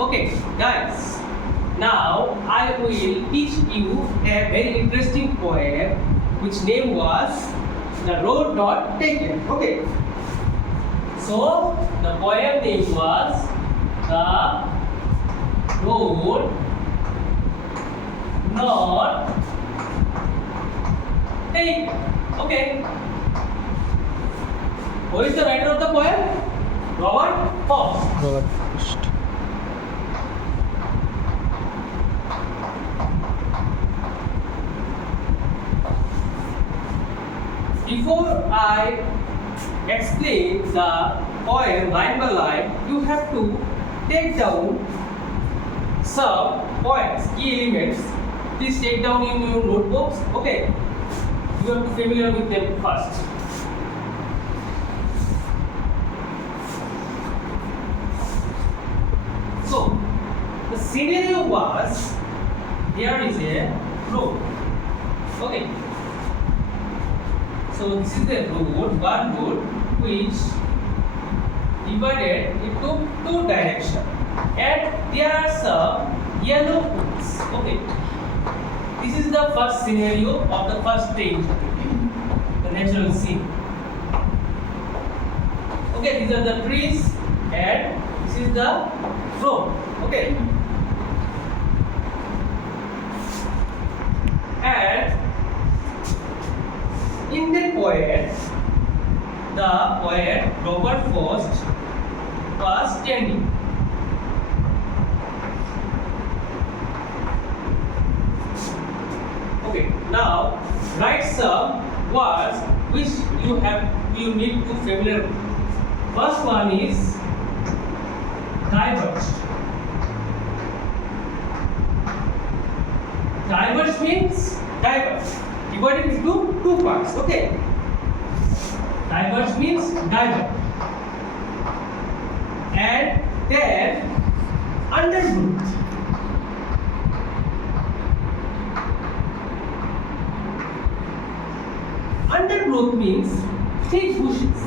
Okay, guys. Now I will teach you a very interesting poem which name was The Road Not Taken. Okay. So the poem name was The Road Not Taken. Okay. Who is the writer of the poem? Robert Forst. Robert Forst. Before I explain the poem line by line, you have to take down some points, key elements. Please take down in your notebooks. Okay, you have to familiar with them first. So the scenario was there is a road. Okay. So this is the road, one road which divided into two directions, and there are some yellow poles. Okay, this is the first scenario of the first stage, the natural scene. Okay, these are the trees, and this is the road. Okay, and in the poet, the poet Robert Forst was standing. Okay, now write some words which you need to familiar with. First one is diverged. Diverged means diverged. Divided into two parts. Okay. Diverge means diverge. And then undergrowth. Undergrowth means thick bushes.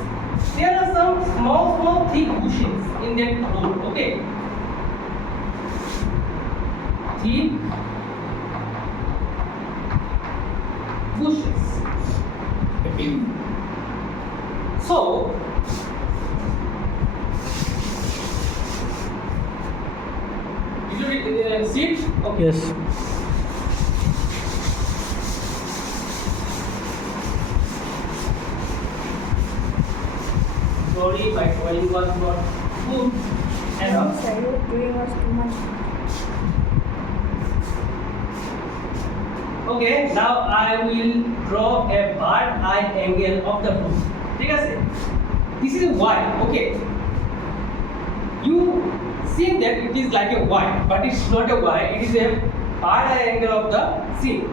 There are some small thick bushes in that road. Okay. Thick bushes. So did you see it? Okay. Yes. Sorry, my drawing was not good enough. Yes, I hope doing was too much. Okay, now I will draw a bird eye angle of the roof. ठीक है? This is Y. Okay. You see that it is like a Y, but it's not a Y. It is a bird eye angle of the scene.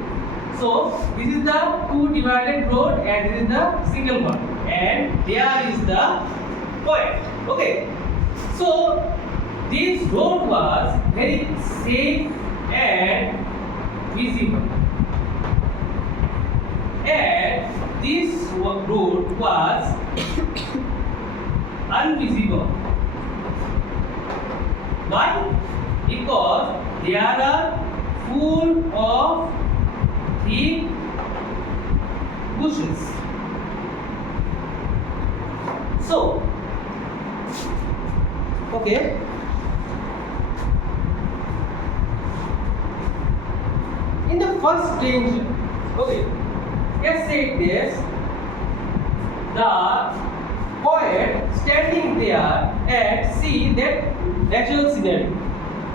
So this is the two divided road, and this is the single one, and there is the point. Okay. So this road was very safe and visible. And this road was invisible. Why? Because there are full of thick bushes. So, okay. In the first danger, okay. Let's say this, the poet standing there and see that natural scenery.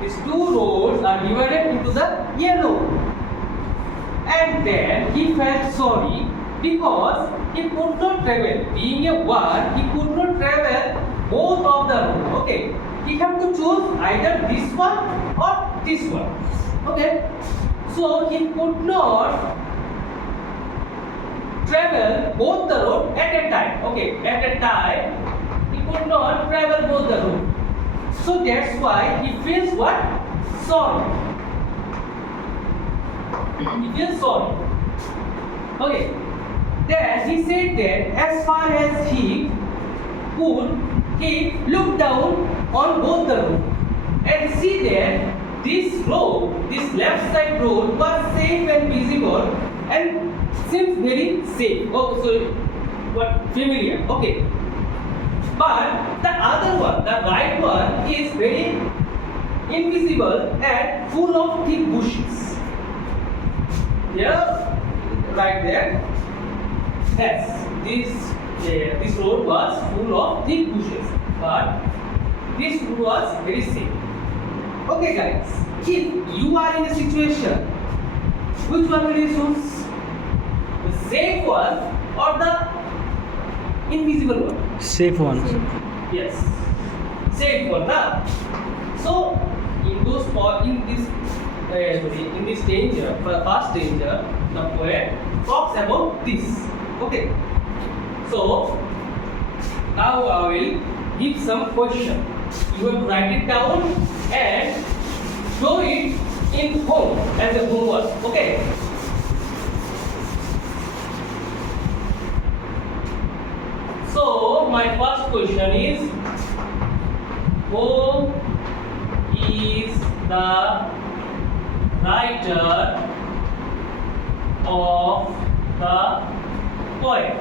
These two roads are divided into the yellow. And then he felt sorry because he could not travel. Being a one, he could not travel both of the roads. Okay. He had to choose either this one or this one. Okay. So he could not travel both the road at a time. Okay, at a time he could not travel both the road. So that's why he feels what? Sorry. He feels sorry. Okay. Then he said that as far as he could, he looked down on both the road and see left side road was safe and visible and seems very safe. Oh, so what familiar? Okay. But the other one, the right one, is very invisible and full of thick bushes. Yeah, right there. Yes, this road was full of thick bushes, but this road was very safe. Okay, guys. If you are in a situation, which one will you choose? The safe one or the invisible one? Safe one. Yes, safe one, na? So in this danger, first danger, the poet talks about this. Okay. So now I will give some question. You have to write it down and show it in home as a homework. Okay. So my first question is, who is the writer of the poem?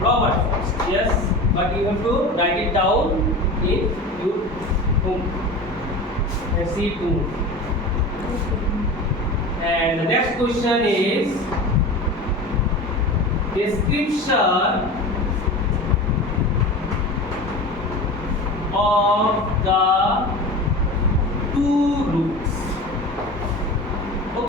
Robert Forst. Yes, but you have to write it down in your home and see it too. And the next question is description of the two routes.